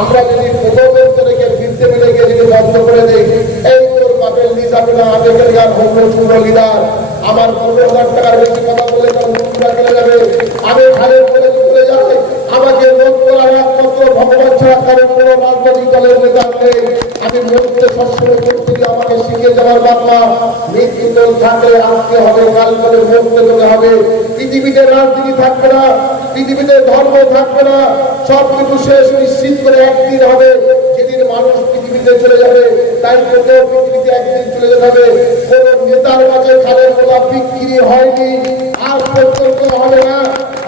আমরা যদি প্রথম রেখে মিলে গিয়ে বন্ধ করে দিই, এই তোর বাপের লিজাবে আবেগের গান হোম চূড় আমার পনেরো হাজার টাকার বেশি কথা বলে গেলে যাবে। আমি ঘরে বলে চলে যাই। আমাকে রোধ করার একমাত্র ভগবান ছাড়া কারণ কোনো রাজনৈতিক দলের নেতা নেই। আমি মরতে সবসময় করতে আমাকে শিখে যাওয়ার বাবা মৃত্যু থাকলে আজকে হবে, কাল করে মরতে তোকে হবে। পৃথিবীতে রাজনীতি থাকবে না। পৃথিবীতে ধর্ম থাকবে না সব কিছু শেষ নিশ্চিত করে একদিন হবে, যেদিন মানুষ পৃথিবীতে চলে যাবে, তাই তোকেও পৃথিবীতে একদিন চলে যেতে হবে। কোন নেতার কাছে খালের গোলা বিক্রি হয়নি, আজ পর্যন্ত হবে না।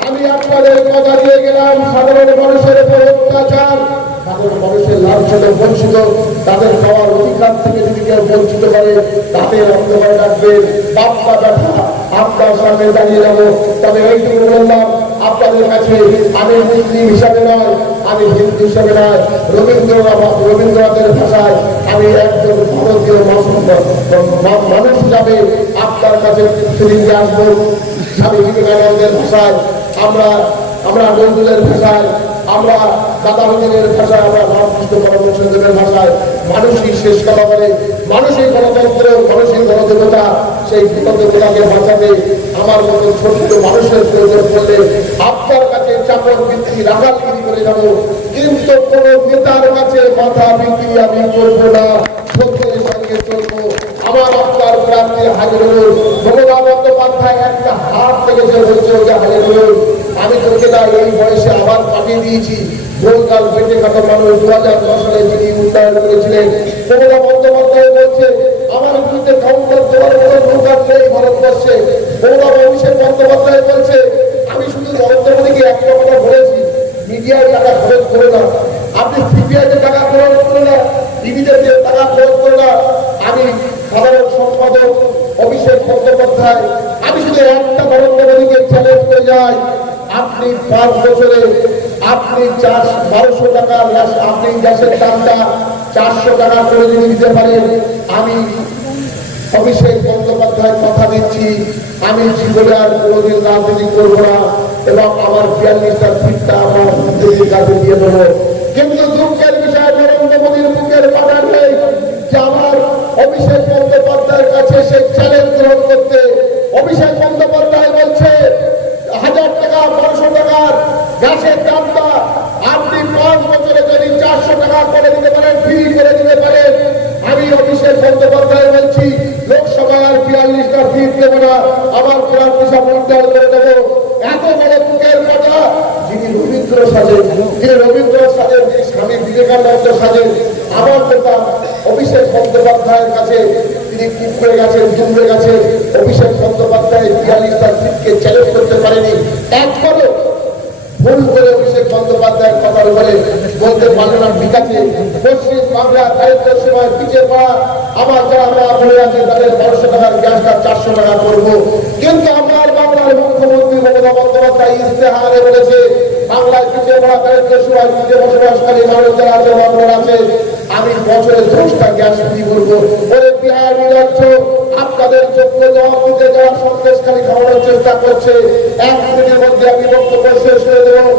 আমি আপনাদের কথা দিয়ে গেলাম, সাধারণ মানুষের উপর অত্যাচার। সাধারণ মানুষের লাঞ্ছন বঞ্চিত, তাদের পাওয়ার অধিকার থেকে যদি কেউ বঞ্চিত করে, তাদের অন্ধকারে রাখবেন। বাপ্পা আপনার সামনে দাঁড়িয়ে যাব। তবে এইটুকু বললাম আপনাদের কাছে আমি মুসলিম হিসাবে নয়, আমি হিন্দু হিসাবে নয়, রবীন্দ্রনাথ, রবীন্দ্রনাথের ভাষায় আমি একজন ভারতীয় মানুষ মানুষ হিসাবে আপনার কাছে সেদিনকে আসব, স্বামী বিবেকানন্দের ভাষায়, আমরা আমরা নজরুলের ভাষায়, আমরা দাদা হুজুরের ভাষায়, আমরা রামকৃষ্ণ পরমহংসদেবের ভাষায় মানুষই শেষ কথা বলে মানুষই গণতন্ত্র মানুষই গণদেবতা সেই গণদেবতাকে বাঁচাতে আমার মতো ছোট ছোট মানুষের প্রয়োজন করলে আপনার কাছে চাপড় বৃদ্ধি রাখালগিরি করে যাব। কিন্তু কোন নেতার কাছে মাথা বিক্রি আমি করব না সত্যের সঙ্গে চলবো। আমার আপনার প্রান্তে হাজির হল। ভগবান বন্দ্যোপাধ্যায় একটা হাত থেকে যে বলছে ওকে হাজির হল। আমি তোকে না, এই বয়সে আবার কাটিয়ে দিয়েছি। গোলকাল বেটে কাটা মানুষ দু হাজার দশ সালে যিনি টাকা খরচ করে না। আমি সাধারণ সম্পাদক অভিষেক বন্দ্যোপাধ্যায়, আমি শুধু একটা নরেন্দ্র মোদীকে চ্যালেঞ্জ যাই। আপনি পাঁচ বছরে, আপনি চাষ বারোশো টাকা আপনি গ্যাসের দামটা চারশো টাকা করে যদি দিতে পারেন, আমি অভিষেক বন্দ্যোপাধ্যায় কথা দিচ্ছি। আমি জীবনে আর কোনোদিন রাজনীতি করব না এবং আমার বিয়াল্লিশটা সিটটা আমার বিদ্যুতের কাছে দিয়ে দেবো। কিন্তু দুঃখের বিষয় নরেন্দ্র মোদীর বুকের পাঠার নেই। যে আমার সাজেন যিনি রবীন্দ্র সাজেন যিনি স্বামী বিবেকানন্দ সাজেন আমার নেতা অভিষেক বন্দ্যোপাধ্যায়ের কাছে তিনি কুকুরে গেছেন ডুবরে গেছেন, অভিষেক বন্দ্যোপাধ্যায় বিয়াল্লিশটা সিটকে চ্যালেঞ্জ করতে পারেনি। একবারও ভুল করে অভিষেক বন্দ্যোপাধ্যায়ের কথার উপরে বলতে পারল না, ঠিক আছে। পশ্চিম বাংলা দারিদ্র সীমায় পিছিয়ে পড়া আমার যারা মা পড়ে আছে, তাদের বারোশো টাকার গ্যাসটা চারশো টাকা করব। কিন্তু আমার বাংলার মুখ্যমন্ত্রী মমতা বন্দ্যোপাধ্যায় ইস্তেহারে বলেছে আমি বছরে দশটা গ্যাস ফ্রি করব। ওরে বিহার বিরাজ্য আপনাদের যোগ্য জবাব দিতে যাওয়ার সন্দেশকারী খাওয়ানোর চেষ্টা করছে। এক মিনিটের মধ্যে আমি বক্তব্য শেষ করে দেবো।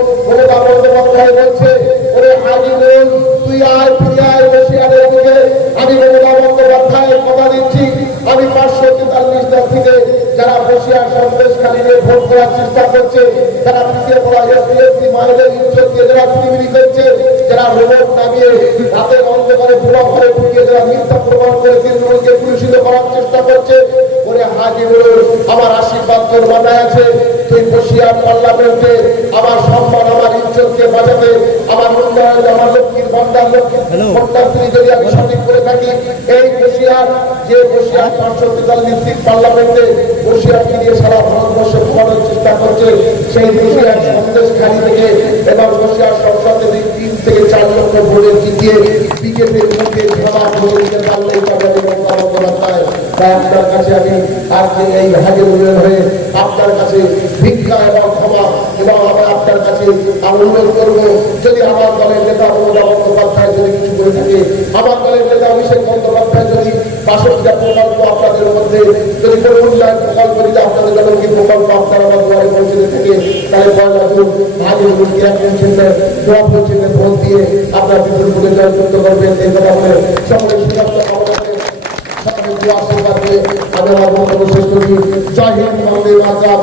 যারা বসিয়ার সন্দেশখালী নিয়ে ভোট করার চেষ্টা করছে, যারা পিছিয়ে পড়া এসপি এসসি মায়েদের ইজ্জত যারা সিবিরি করছে, যারা রোবট নামিয়ে রাতের অন্ধকারে পুরো ঘরে ঢুকিয়ে যারা মিথ্যা প্রমাণ করে তৃণমূলকে পুরুষিত করার চেষ্টা করছে ওরে হাজি বলে আমার আশীর্বাদ তোর মাথায় আছে। তুই বসিয়া পার্লামেন্টে আমার সম্মান, আমার ইজ্জতকে বাঁচাতে আমার লক্ষ্মীর ভণ্ডার লক্ষ্মীর। কন্যাশ্রী যদি আমি সঠিক করে থাকি এই বসিয়ার যে বসিয়ার পাঁচশো তেতাল্লিশ সিট পার্লামেন্টে বসিয়ারকে দিয়ে সারা ভারতবর্ষে ঘুমানোর চেষ্টা করছে সেই বসিয়ার সন্দেশ খালি থেকে এবং বসিয়ার সংসদে তিন থেকে চার লক্ষ ভোটে জিতিয়ে বিজেপির মুখে ধামা ভোট দিতে পারলেই পাবে মমতা বন্দ্যোপাধ্যায় তাই আপনার কাছে আমি আজকে এই হাজির হয়ে আপনার কাছে ভিক্ষা এবং ক্ষমা এবং আমি আপনার অনুরোধ করব। যদি আমার দলের নেতা মমতা বন্দ্যোপাধ্যায় যদি কিছু করে থাকে, আমার দলের নেতা অভিষেক বন্দ্যোপাধ্যায় যদি বাষট্টিটা প্রকল্প আপনাদের মধ্যে, যদি কোনো উন্নয়ন প্রকল্প যদি আপনাদের জনমুখী প্রকল্প আপনারা আমার দুয়ারে পৌঁছে থেকে, তাহলে পয়লা জুন ভাগের মুক্তি এখন দোয়া চিহ্নে ভোট দিয়ে আপনারা বিপুল ভোটে জয়যুক্ত করবেন। এই কথা বলে সকলের সুরক্ষা আশীর্বাদ দিয়ে আমি আমার বক্তব্য শেষ করি জয় হিন্দ, বন্দে মাতরম।